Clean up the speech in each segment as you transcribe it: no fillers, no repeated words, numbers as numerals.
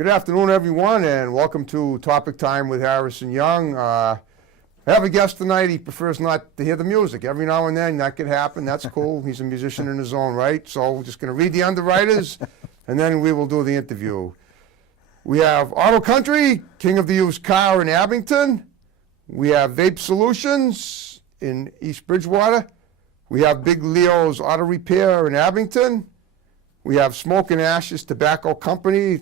Good afternoon, everyone, and welcome to Topic Time with Harrison Young. I have a guest tonight. He prefers not to hear the music. Every now and then, that could happen. That's cool. He's a musician in his own right. So we're just going to read the underwriters, and then we will do the interview. We have Auto Country, king of the used car in Abington. We have Vape Solutions in East Bridgewater. We have Big Leo's Auto Repair in Abington. We have Smoke and Ashes Tobacco Company,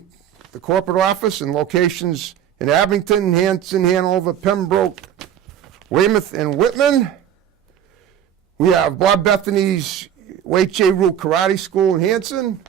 the corporate office and locations in Abington, Hanson, Hanover, Pembroke, Weymouth, and Whitman. We have Bob Bethany's Wei-Che Root Karate School in Hanson.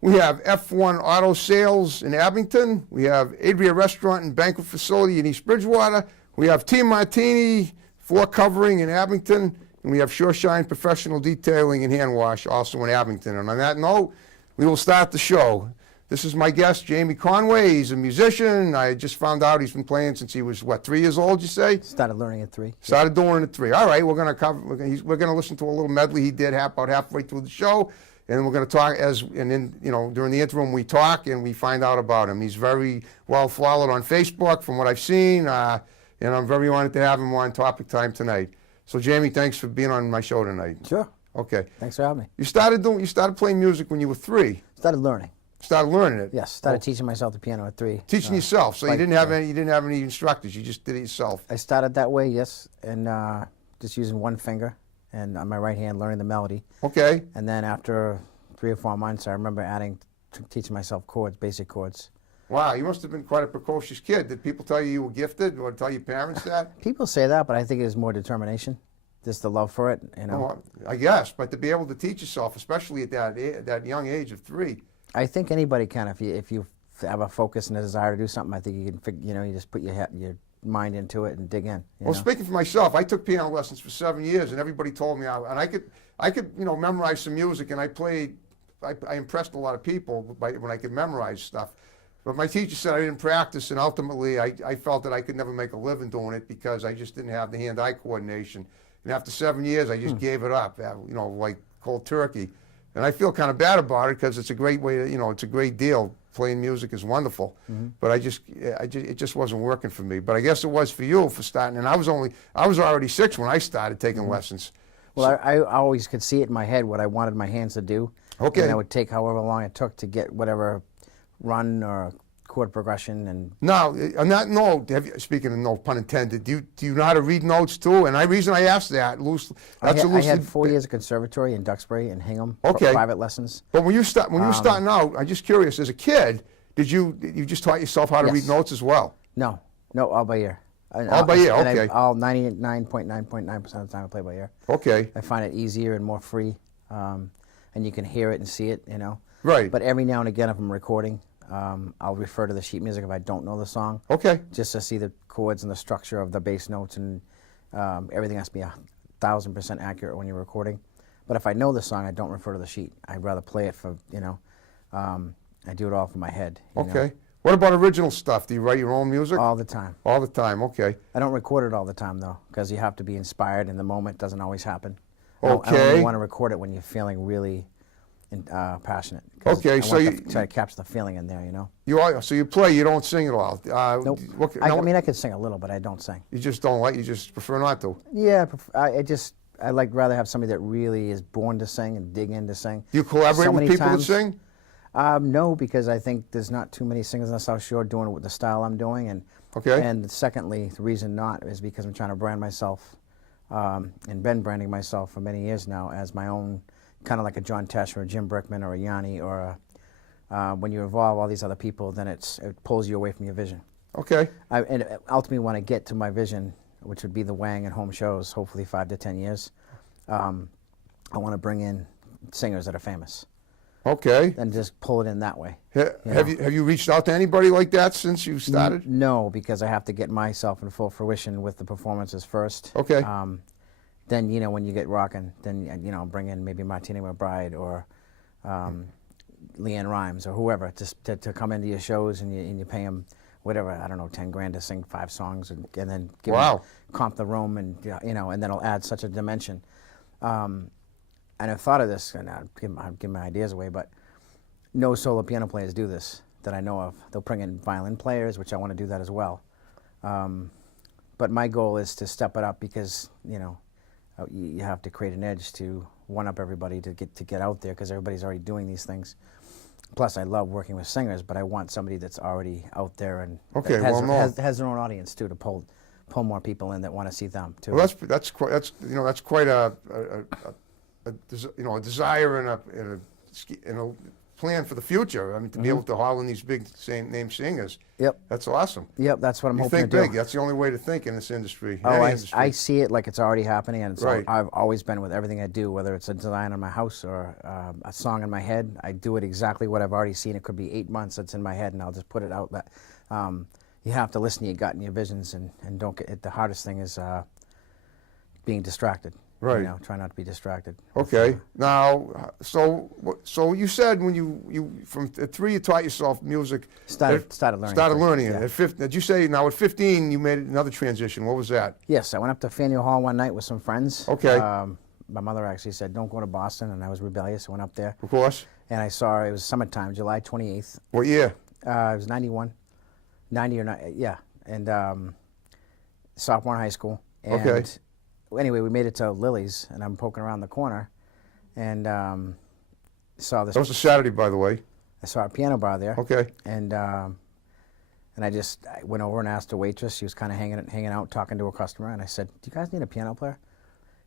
We have F1 Auto Sales in Abington. We have Adria Restaurant and Banquet Facility in East Bridgewater. We have Team Martini Floor Covering in Abington. And we have Shoreshine Professional Detailing and Hand Wash also in Abington. And on that note, we will start the show. This is my guest, Jamie Conway. He's a musician. I just found out he's been playing since he was, 3 years old, you say? Started learning at 3. Started doing it at 3. All right, we're going to listen to a little medley he did about halfway through the show, and we're going to talk during the interim we talk and we find out about him. He's very well followed on Facebook from what I've seen, and I'm very honored to have him on Topic Time tonight. So, Jamie, thanks for being on my show tonight. Sure. Okay. Thanks for having me. You started playing music when you were 3. Started learning. Started learning it. Yes, started teaching myself the piano at 3. Teaching yourself, so you didn't have any instructors. You just did it yourself. I started that way, yes, and just using one finger and on my right hand learning the melody. Okay. And then after 3 or 4 months, I remember teaching myself chords, basic chords. Wow, you must have been quite a precocious kid. Did people tell you were gifted, or tell your parents that? People say that, but I think it was more determination, just the love for it, you know. Well, I guess, but to be able to teach yourself, especially at that young age of 3. I think anybody can if you have a focus and a desire to do something. I think you can, you just put your mind into it and dig in. Well, speaking for myself, I took piano lessons for 7 years, and everybody told me, and I could memorize some music, and I played. I impressed a lot of people when I could memorize stuff. But my teacher said I didn't practice, and ultimately I felt that I could never make a living doing it because I just didn't have the hand-eye coordination. And after 7 years, I just gave it up, like cold turkey. And I feel kind of bad about it because it's a great way to, it's a great deal. Playing music is wonderful. Mm-hmm. But it just wasn't working for me. But I guess it was for you for starting. And I was already 6 when I started taking lessons. Well, I always could see it in my head what I wanted my hands to do. Okay. And I would take however long it took to get whatever run or chord progression. And now, on that note, speaking of no pun intended, do you know how to read notes too? And the reason I asked that, I had 4 years of conservatory in Duxbury and Hingham, private lessons. But when you were starting out, I'm just curious, as a kid, did you just taught yourself how to read notes as well? No, all by ear. All by ear, okay. All 99.9% of the time I play by ear. Okay. I find it easier and more free, and you can hear it and see it, Right. But every now and again, if I'm recording, I'll refer to the sheet music if I don't know the song. Okay. Just to see the chords and the structure of the bass notes, and everything has to be 1,000% accurate when you're recording. But if I know the song, I don't refer to the sheet. I'd rather play it for, I do it all from my head. Okay. What about original stuff? Do you write your own music? All the time. All the time, okay. I don't record it all the time, though, because you have to be inspired in the moment. It doesn't always happen. Okay. I only want to record it when you're feeling really passionate. Okay, so you try to capture the feeling in there, So you play, you don't sing at all. Nope. I could sing a little, but I don't sing. You just you just prefer not to. Yeah, I like rather have somebody that really is born to sing and dig in to sing. Do you collaborate with people that sing? No, because I think there's not too many singers on the South Shore doing it with the style I'm doing, and secondly, the reason not is because I'm trying to brand myself, and been branding myself for many years now as my own. Kind of like a John Tesh or a Jim Brickman or a Yanni or when you involve all these other people, then it pulls you away from your vision. Okay. And ultimately, when I get to my vision, which would be the Wang and home shows, hopefully 5 to 10 years, I want to bring in singers that are famous. Okay. And just pull it in that way. Have you reached out to anybody like that since you started? No, because I have to get myself in full fruition with the performances first. Okay. Then, when you get rocking, then, bring in maybe Martina McBride or Leanne Rhymes or whoever to come into your shows, and you pay them whatever, I don't know, 10 grand to sing 5 songs and then give them, comp the room, and and then it'll add such a dimension. And I've thought of this, and I'll give my ideas away, but no solo piano players do this. that I know of. They'll bring in violin players, which I want to do that as well. But my goal is to step it up because, you know, you have to create an edge to one-up everybody to get out there because everybody's already doing these things. Plus, I love working with singers, but I want somebody that's already out there and has their own audience too to pull more people in that want to see them too. Well, that's quite a desire and a plan for the future. I mean, to be able to haul in these big name singers. Yep. That's awesome. Yep, that's what I'm hoping to do. You think big. That's the only way to think in this industry. I see it like it's already happening, and right. I've always been with everything I do, whether it's a design on my house or a song in my head. I do it exactly what I've already seen. It could be 8 months that's in my head, and I'll just put it out. That you have to listen to your gut and your visions, and don't get it. The hardest thing is being distracted. Right. You know, try not to be distracted. Okay. Now, so you said when you from at 3 you taught yourself music. Started learning. it. Yeah. At 15, did you say now at 15 you made another transition? What was that? Yes, I went up to Faneuil Hall one night with some friends. Okay. My mother actually said, "Don't go to Boston," and I was rebellious. I went up there. Of course. And I saw it was summertime, July 28th. What year? It was 91, 90 or 9, yeah, and sophomore in high school. And okay. Anyway, we made it to Lily's, and I'm poking around the corner, and saw this. That was a Saturday, by the way. I saw a piano bar there. Okay. And I went over and asked a waitress. She was kind of hanging out, talking to a customer, and I said, "Do you guys need a piano player?"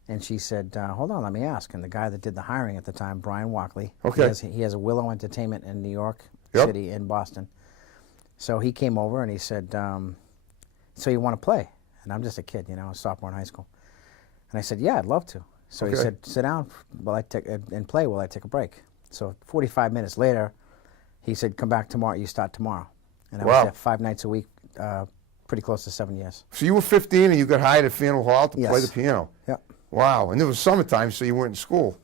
And she said, "Hold on, let me ask." And the guy that did the hiring at the time, Brian Walkley, okay. he has a Willow Entertainment in New York yep. City and Boston. So he came over and he said, "So you want to play?" And I'm just a kid, you know, a sophomore in high school. And I said, "Yeah, I'd love to." So okay. he said, "Sit down while I and play while I take a break." So 45 minutes later, he said, "Come back tomorrow. You start tomorrow." And I was there 5 nights a week, pretty close to 7 years. So you were 15 and you got hired at Faneuil Hall to yes. play the piano. Yep. Wow. And it was summertime, so you weren't in school.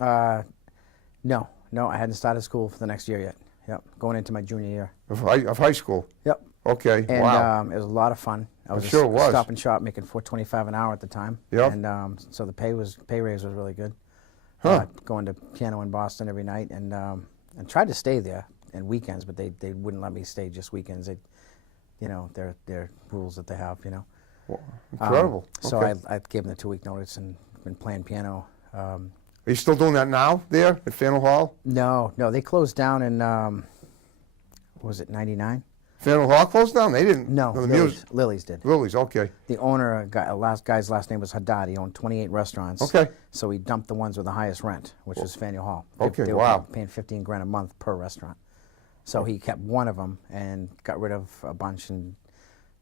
No, I hadn't started school for the next year yet. Yep, going into my junior year. Of high school? Yep. Okay, and, wow. It was a lot of fun. I was sure it was. Stop and shop making $4.25 an hour at the time. Yep. And so the pay raise was really good. Huh. Going to piano in Boston every night, and tried to stay there in weekends, but they wouldn't let me stay just weekends. They, you know, their rules that they have, you know. Well, incredible. So okay. I gave them the 2-week notice and been playing piano. Are you still doing that now there at Faneuil Hall? No, they closed down in, was it 99? Faneuil Hall closed down? They didn't? No, Lily's did. Lily's, okay. The owner, guy's last name was Haddad. He owned 28 restaurants. Okay. So he dumped the ones with the highest rent, which was Faneuil Hall. Okay, they wow. were paying $15,000 a month per restaurant. So he kept one of them and got rid of a bunch and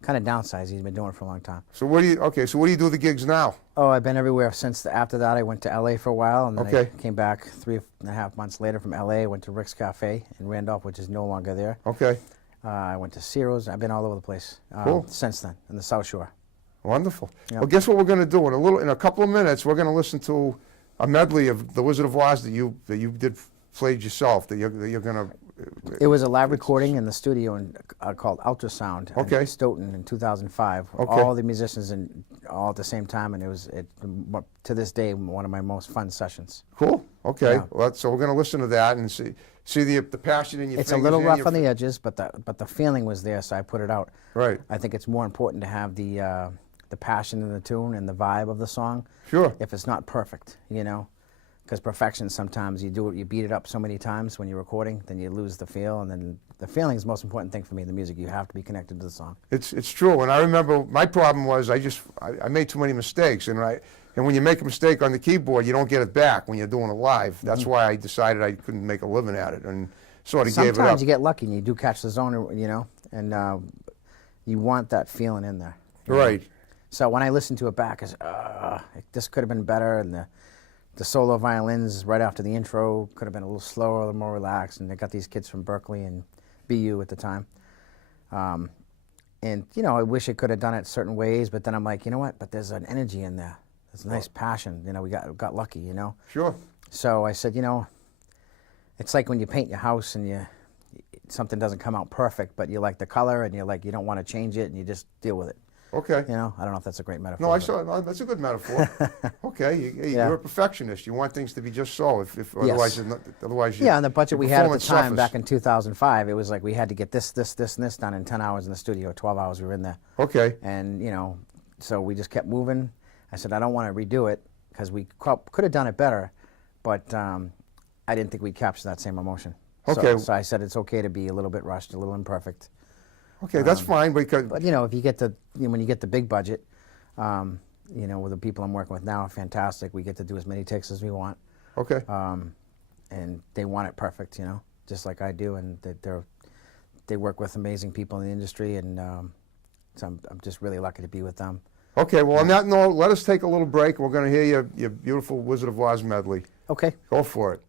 kind of downsized. He's been doing it for a long time. So what do you do the gigs now? Oh, I've been everywhere since. After that, I went to L.A. for a while, and then okay. I came back 3.5 months later from L.A. I went to Rick's Cafe in Randolph, which is no longer there. Okay. I went to Ciro's. I've been all over the place cool. since then, in the South Shore. Wonderful. Yep. Well, guess what we're going to do? In a couple of minutes, we're going to listen to a medley of The Wizard of Oz that you played yourself. That you're going to. It was a live recording in the studio called Ultrasound in Stoughton in 2005. Okay. All the musicians all at the same time, and it was to this day one of my most fun sessions. Cool. Okay. Yeah. Well, so we're going to listen to that and see the passion in your It's fingers. a little rough on the edges, but the feeling was there, so I put it out. Right. I think it's more important to have the passion in the tune and the vibe of the song. Sure. If it's not perfect, you know. Because perfection, sometimes you beat it up so many times when you're recording, then you lose the feel, and then the feeling is the most important thing for me in the music. You have to be connected to the song. It's true, and I remember my problem was I made too many mistakes, and when you make a mistake on the keyboard, you don't get it back when you're doing it live. That's why I decided I couldn't make a living at it, and sort of gave it up. Sometimes you get lucky and you do catch the zone, you know, and you want that feeling in there. Right. So when I listen to it back, this could have been better, and the solo violins right after the intro could have been a little slower, a little more relaxed, and they got these kids from Berkeley and BU at the time. And, you know, I wish I could have done it certain ways, but then I'm like, you know what, but there's an energy in there. There's a nice passion, you know, we got lucky, you know. Sure. So I said, you know, it's like when you paint your house and something doesn't come out perfect, but you like the color and you don't want to change it and you just deal with it. Okay. You know, I don't know if that's a great metaphor. No, I but- saw. No, that's a good metaphor. Okay, Yeah. you're a perfectionist. You want things to be just so. If otherwise, otherwise, Yeah, and the budget your we had at the performance time suffers. back in 2005, it was like we had to get this, and this done in 10 hours in the studio. 12 hours we were in there. Okay. And, you know, so we just kept moving. I said, I don't want to redo it because we could have done it better, but I didn't think we'd capture that same emotion. Okay. So I said it's okay to be a little bit rushed, a little imperfect. Okay, that's fine because But, you know, if you get when you get the big budget, you know, with the people I'm working with now are fantastic. We get to do as many takes as we want. okay. And they want it perfect, you know, just like I do. And they work with amazing people in the industry, and so I'm just really lucky to be with them. Okay, well, on that note, let us take a little break. We're going to hear your beautiful Wizard of Oz medley. Okay. Go for it.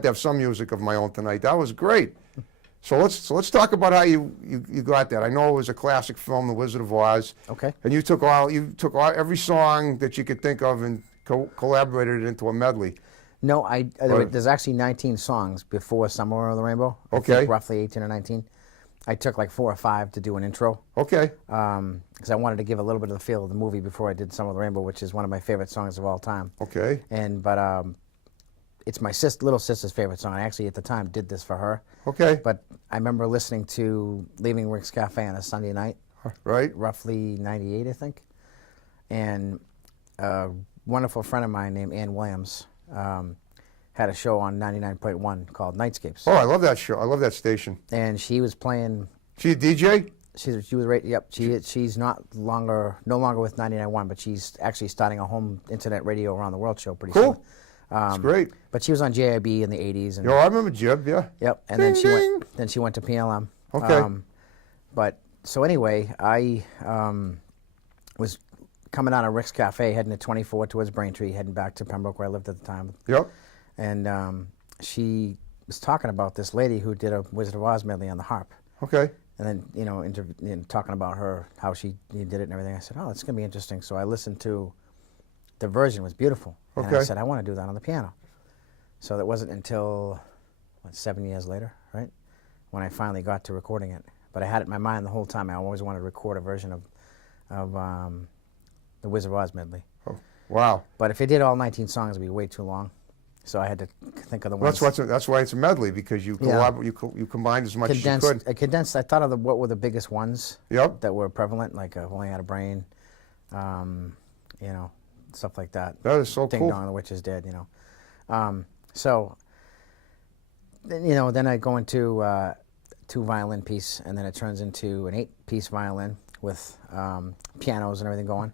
got to have some music of my own tonight. That was great. So let's talk about how you got that. I know it was a classic film, The Wizard of Oz. Okay. And you took every song that you could think of and collaborated it into a medley. No, there's actually 19 songs before Somewhere Over the Rainbow. I think roughly 18 or 19. I took like 4 or 5 to do an intro. Okay. Because I wanted to give a little bit of the feel of the movie before I did Somewhere Over the Rainbow, which is one of my favorite songs of all time. Okay. But it's my little sister's favorite song. I actually, at the time, did this for her. Okay. But I remember listening to Leaving Rick's Cafe on a Sunday night. Right. Roughly 98, I think. And a wonderful friend of mine named Ann Williams had a show on 99.1 called Nightscapes. Oh, I love that show. I love that station. And she was playing... She a DJ? She was right. Yep. She's no longer with 99.1, but she's actually starting a home internet radio around the world show pretty soon. That's great. But she was on JIB in the 80s. And, I remember Jib, yeah. Yep. And then she went to PLM. Okay. But so anyway, I was coming out of Rick's Cafe, heading to 24 towards Braintree, heading back to Pembroke where I lived at the time. Yep. And she was talking about this lady who did a Wizard of Oz medley on the harp. Okay. And then, talking about her, how she did it and everything. I said, oh, that's going to be interesting. So I listened to the version. It was beautiful. And I said, I want to do that on the piano. So that wasn't until, 7 years later, right, when I finally got to recording it. But I had it in my mind the whole time. I always wanted to record a version of the Wizard of Oz medley. Oh, wow. But if I did all 19 songs, it would be way too long. So I had to think of the ones. That's why it's a medley, because you combined as much as you could. Condensed. I thought of what were the biggest ones that were prevalent, like I've Only Had a Brain, stuff like that. That is so Ding cool. Dong, the Witch is Dead, So, then I go into 2-violin piece, and then it turns into an 8-piece violin with pianos and everything going.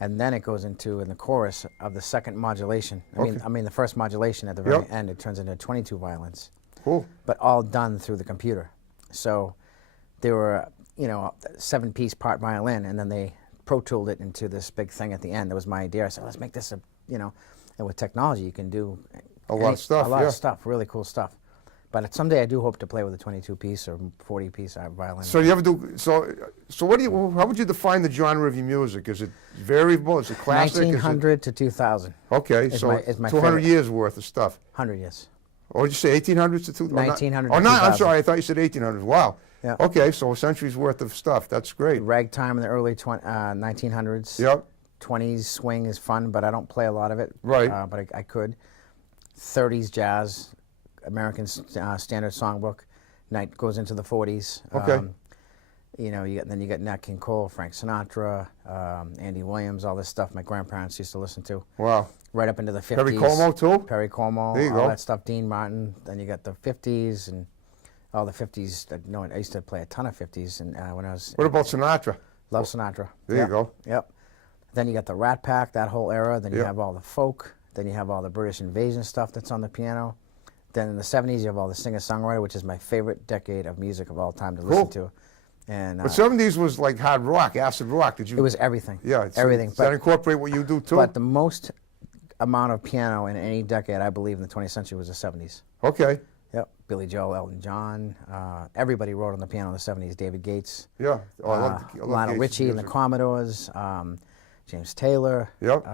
And then it goes into, in the chorus of the second modulation. I mean the first modulation at the very end, it turns into 22 violins. Cool. But all done through the computer. So there were, 7-piece part violin, and then they Pro Tooled it into this big thing at the end. That was my idea. I said, let's make this and with technology you can do a lot of stuff. A lot of stuff, really cool stuff. But someday I do hope to play with a 22-piece or 40-piece violin. So you ever do so? How would you define the genre of your music? Is it variable? Is it classic? 1900 to 2000. Okay, is so my 200 favorite. years worth of stuff. 100 years. Or did you say 1800s to 2000? 1900 Oh, to no, I'm 2000. sorry. I thought you said 1800s. Wow. Yeah. Okay, so a century's worth of stuff. That's great. Ragtime in the early 1900s. Yep. 20s swing is fun, but I don't play a lot of it. Right. But I could. 30s jazz, American Standard Songbook. Night goes into the 40s. Okay. You got Nat King Cole, Frank Sinatra, Andy Williams, all this stuff my grandparents used to listen to. Wow. Right up into the 50s. Perry Como too? Perry Como, there you all go. that stuff. Dean Martin. Then you got the 50s and all the 50s. I used to play a ton of 50s and when I was. What about Sinatra? Love Sinatra. There you go. Yep. Then you got the Rat Pack, that whole era. Then you Yep. have all the folk. Then you have all the British Invasion stuff that's on the piano. Then in the 70s, you have all the singer-songwriter, which is my favorite decade of music of all time to listen to. And But 70s was like hard rock, acid rock. Did you? it was everything. Yeah, everything. Does that incorporate what you do too? But the most amount of piano in any decade, I believe, in the 20th century was the 70s. Okay. Yep. Billy Joel, Elton John. Everybody wrote on the piano in the 70s. David Gates. Yeah. Oh, I love Lionel Gates' Richie and the music. Commodores. James Taylor. Yep.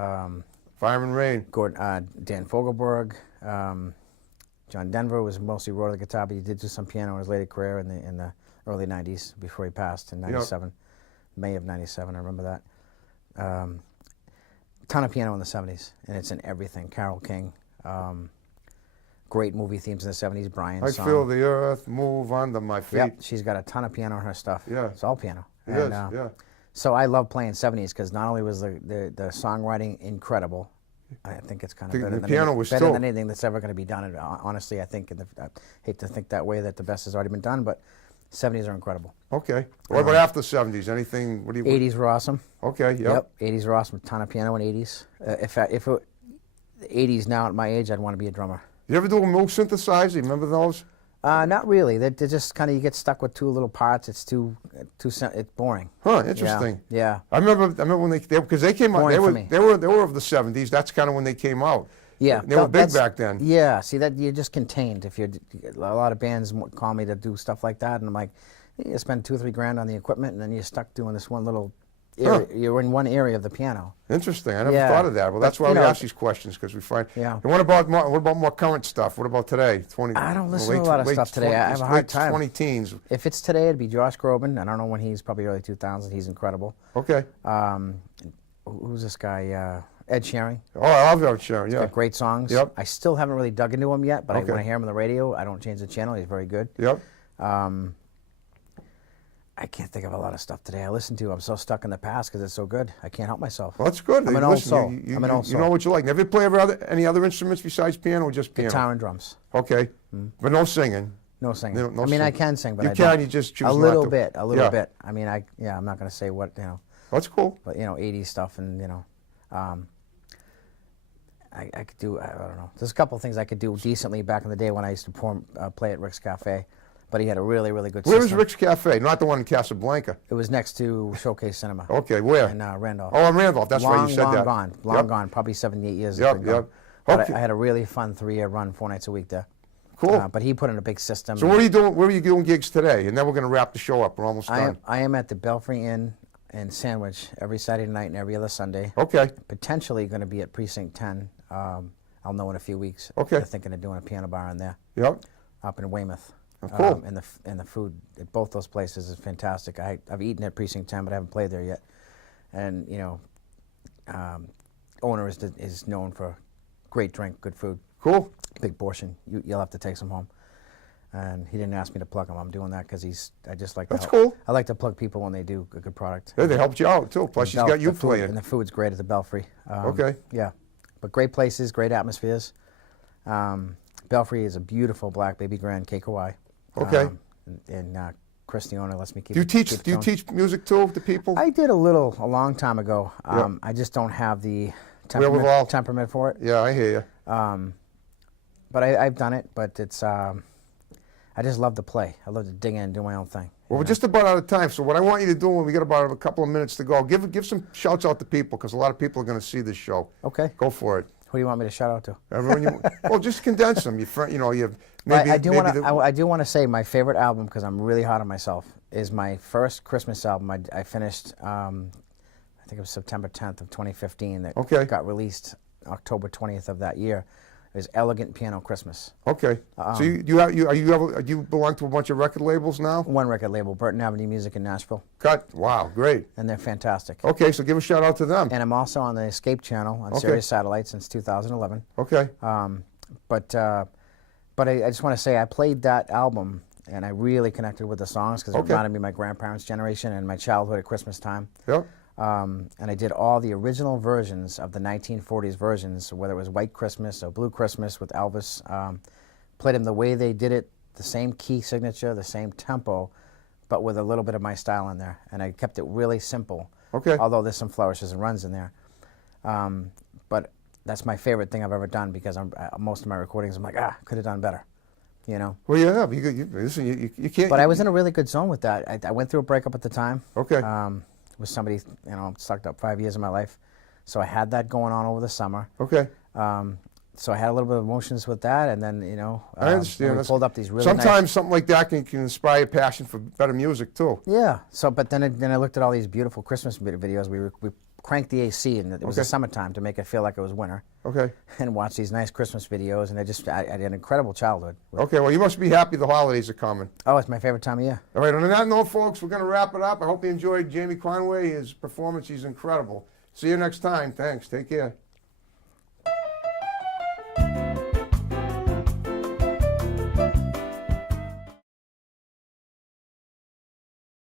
Fireman Rain. Dan Fogelberg. John Denver was mostly wrote the guitar, but he did do some piano in his later career in the early 90s before he passed in 97. May of 97, I remember that. Ton of piano in the 70s, and it's in everything. Carole King. Great movie themes in the 70s. Brian's I song. feel the earth move under my feet. Yep, she's got a ton of piano in her stuff. Yeah. It's all piano. Yes, And, yeah. So I love playing 70s because not only was the songwriting incredible, I think it's kind of The better, piano was better still- than anything that's ever going to be done. And honestly, I think, I hate to think that way, that the best has already been done, but 70s are incredible. Okay. What about after the 70s? Anything? What do you? 80s were awesome. Okay. Yep. 80s were awesome. A ton of piano in 80s. If the 80s now at my age, I'd want to be a drummer. You ever do a Moog synthesizer? You remember those? Not really. They're just kind of, you get stuck with two little parts. It's it's boring. Huh. Interesting. Yeah. I remember when they because they came out. Boring for me. They were of the 70s. That's kind of when they came out. Yeah, They were big back then. Yeah, see that you're just contained. If you're a lot of bands call me to do stuff like that, and I'm like, you spend $2 or $3 grand on the equipment, and then you're stuck doing this one little area. You're in one area of the piano. Interesting. I never thought of that. Well, that's why we ask these questions, because we find. Yeah. And what about more current stuff? What about today? I don't listen to a lot of stuff today. I have a hard time. 20 teens. If it's today, it'd be Josh Groban. I don't know when he's probably early 2000s. He's incredible. Okay. Who's this guy? Ed Sheeran. Oh, I love Ed Sheeran. He's Yeah. got great songs. Yep. I still haven't really dug into him yet, but Okay. when I hear him on the radio, I don't change the channel. He's very good. Yep. I can't think of a lot of stuff today I listen to. I'm so stuck in the past because it's so good. I can't help myself. Well, that's good. I'm an old soul. I'm an old soul. You know what you like. Never play any other instruments besides piano, or just piano? Guitar and drums. Okay. But no singing. No singing. No I mean, I singing. can sing, but You I can, don't. you just choose a not little to. bit. A little Yeah. bit. I mean, I'm not going to say what, That's cool. but 80s stuff, and I could do. I don't know. There's a couple of things I could do decently back in the day when I used to play at Rick's Cafe, but he had a really, really good Where system. is Rick's Cafe? Not the one in Casablanca. It was next to Showcase Cinema. Okay, where? In Randolph. Oh, in Randolph. That's right. You said that. Long gone. Probably 7, 8 years. Yep, it's been gone. yep. But Okay. I had a really fun 3-year run, 4 nights a week there. Cool. But he put in a big system. So what are you doing? Where are you doing gigs today? And then we're going to wrap the show up. We're almost done. I am at the Belfry Inn in Sandwich every Saturday night and every other Sunday. Okay. Potentially going to be at Precinct 10. I'll know in a few weeks. Okay. They're thinking of doing a piano bar in there. Yep. Up in Weymouth. Oh, cool. And the food at both those places is fantastic. I've eaten at Precinct 10, but I haven't played there yet. And owner is known for great drink, good food. Cool. Big portion. You'll have to take some home. And he didn't ask me to plug him. I'm doing that because I just like. That's cool. I like to plug people when they do a good product. Yeah, they helped you out too. Plus, she's got you The food, playing. and the food's great at the Belfry. Okay. Yeah, but great places, great atmospheres. Belfry is a beautiful black baby grand KKY. Okay. And Chris, the owner, lets me keep. Do you teach music too to people? I did a long time ago. Yep. I just don't have the Wherewithal. temperament for it. Yeah, I hear you. But I've done it. But it's I just love to play. I love to dig in and do my own thing. Well, we're just about out of time. So what I want you to do when we get about a couple of minutes to go, give some shouts out to people, because a lot of people are going to see this show. Okay. Go for it. Who do you want me to shout out to? Everyone well, just condense them. Maybe, I do want to say my favorite album, because I'm really hard on myself, is my first Christmas album. I finished, I think it was September 10th of 2015. That got released October 20th of that year. It was Elegant Piano Christmas. Okay. So you belong to a bunch of record labels now? One record label, Burton Avenue Music in Nashville. Wow, great. And they're fantastic. Okay, so give a shout out to them. And I'm also on the Escape channel on Sirius Satellite since 2011. Okay. But I just want to say I played that album and I really connected with the songs because it reminded me of my grandparents' generation and my childhood at Christmas time. Yep. And I did all the original versions of the 1940s versions, whether it was White Christmas or Blue Christmas with Elvis. Played them the way they did it, the same key signature, the same tempo, but with a little bit of my style in there. And I kept it really simple. Okay. Although there's some flourishes and runs in there. But that's my favorite thing I've ever done because most of my recordings, I'm like, could have done better, Well, yeah, listen, you can't. But I was in a really good zone with that. I went through a breakup at the time. Okay. With somebody, sucked up 5 years of my life. So I had that going on over the summer. Okay. So I had a little bit of emotions with that, and then, I understand. we pulled up these really Sometimes something like that can inspire a passion for better music, too. Yeah. So, but then I looked at all these beautiful Christmas videos. We cranked the AC, and it was the summertime to make it feel like it was winter. Okay. And watched these nice Christmas videos, and I had an incredible childhood. Okay, well, you must be happy the holidays are coming. Oh, it's my favorite time of year. All right, on that note, folks, we're going to wrap it up. I hope you enjoyed Jamie Conway, his performance. He's incredible. See you next time. Thanks. Take care.